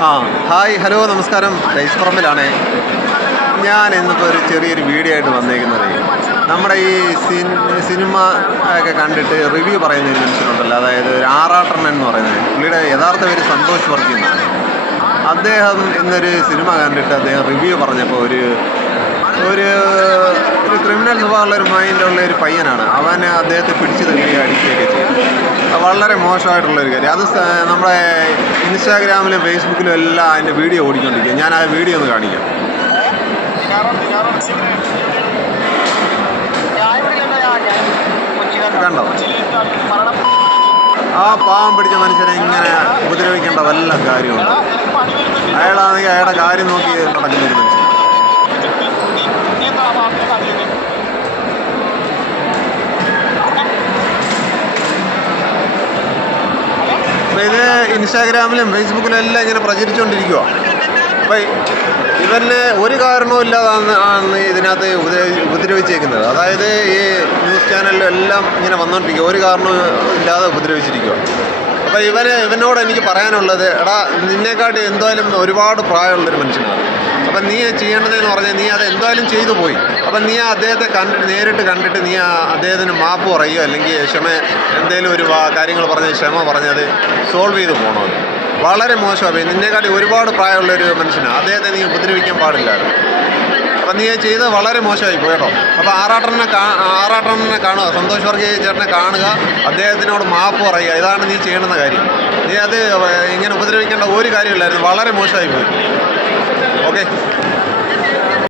Hi hello നമസ്കാരം. കൈസ്പറമ്പിലാണേ. ഞാൻ ഇന്നിപ്പോൾ ഒരു ചെറിയൊരു വീഡിയോ ആയിട്ട് വന്നേക്കുന്നത് നമ്മുടെ ഈ സിനിമ ഒക്കെ കണ്ടിട്ട് റിവ്യൂ പറയുന്ന ഒരു മനുഷ്യനുണ്ടല്ലോ, അതായത് ഒരു ആറാട്ടണ്ണൻ എന്ന് പറയുന്നത്. പുള്ളിയുടെ യഥാർത്ഥ പേര് സന്തോഷ് വർക്കി എന്നാണ്. അദ്ദേഹം ഇന്നൊരു സിനിമ കണ്ടിട്ട് അദ്ദേഹം റിവ്യൂ പറഞ്ഞപ്പോൾ ഒരു ക്രിമിനൽ സ്വഭാവമുള്ള ഒരു മൈൻഡുള്ള ഒരു പയ്യനാണ്. അവന് അദ്ദേഹത്തെ പിടിച്ചു തള്ളി അടിക്കുകയൊക്കെ ചെയ്തു. വളരെ മോശമായിട്ടുള്ളൊരു കാര്യം. അത് നമ്മുടെ ഇൻസ്റ്റാഗ്രാമിലും ഫേസ്ബുക്കിലും എല്ലാം അതിൻ്റെ വീഡിയോ ഓടിക്കൊണ്ടിരിക്കുക. ഞാൻ ആ വീഡിയോ ഒന്ന് കാണിക്കാം. കണ്ടോ? ആ പാവം പിടിച്ച മനുഷ്യനെ ഇങ്ങനെ ഉപദ്രവിക്കേണ്ട വല്ല കാര്യമുണ്ട്? അയാളാണെങ്കിൽ അയാളുടെ കാര്യം നോക്കി നടക്കുന്നൊരു മനുഷ്യൻ. അപ്പോൾ ഇത് ഇൻസ്റ്റാഗ്രാമിലും ഫേസ്ബുക്കിലും എല്ലാം ഇങ്ങനെ പ്രചരിച്ചുകൊണ്ടിരിക്കുക. അപ്പോൾ ഇവന് ഒരു കാരണവും ഇല്ലാതാണ് ഇതിനകത്ത് ഉപദ്രവിച്ചേക്കുന്നത്. അതായത് ഈ ന്യൂസ് ചാനലിലും എല്ലാം ഇങ്ങനെ വന്നുകൊണ്ടിരിക്കുക, ഒരു കാരണവും ഇല്ലാതെ ഉപദ്രവിച്ചിരിക്കുക. അപ്പോൾ ഇവനോട് എനിക്ക് പറയാനുള്ളത്, എടാ നിന്നെക്കാട്ടി എന്തായാലും ഒരുപാട് പ്രായമുള്ളൊരു മനുഷ്യനാണ്. അപ്പം നീ ചെയ്യേണ്ടതെന്ന് പറഞ്ഞാൽ നീ അത് എന്തായാലും ചെയ്തു പോയി. അപ്പം നീ അദ്ദേഹത്തെ നേരിട്ട് കണ്ടിട്ട് നീ അദ്ദേഹത്തിന് മാപ്പ് പറയുകയോ അല്ലെങ്കിൽ എന്തെങ്കിലും ഒരു കാര്യങ്ങൾ പറഞ്ഞ് ക്ഷമ പറഞ്ഞത് സോൾവ് ചെയ്ത് പോകണം. വളരെ മോശമാണ്. നിന്നെക്കാട്ടി ഒരുപാട് പ്രായമുള്ളൊരു മനുഷ്യനാണ്. അദ്ദേഹത്തെ നീ ഉപദ്രവിക്കാൻ പാടില്ലായിരുന്നു. അപ്പം നീ ചെയ്തത് വളരെ മോശമായി പോയി കേട്ടോ. അപ്പോൾ ആറാട്ടണ്ണനെ കാണുക, സന്തോഷ് വർക്കി ചേട്ടനെ കാണുക, അദ്ദേഹത്തിനോട് മാപ്പ് പറയുക. ഇതാണ് നീ ചെയ്യണമെന്ന കാര്യം. നീ അത് ഇങ്ങനെ ഉപദ്രവിക്കേണ്ട ഒരു കാര്യമില്ലായിരുന്നു. വളരെ മോശമായി പോയി. ഓക്കെ.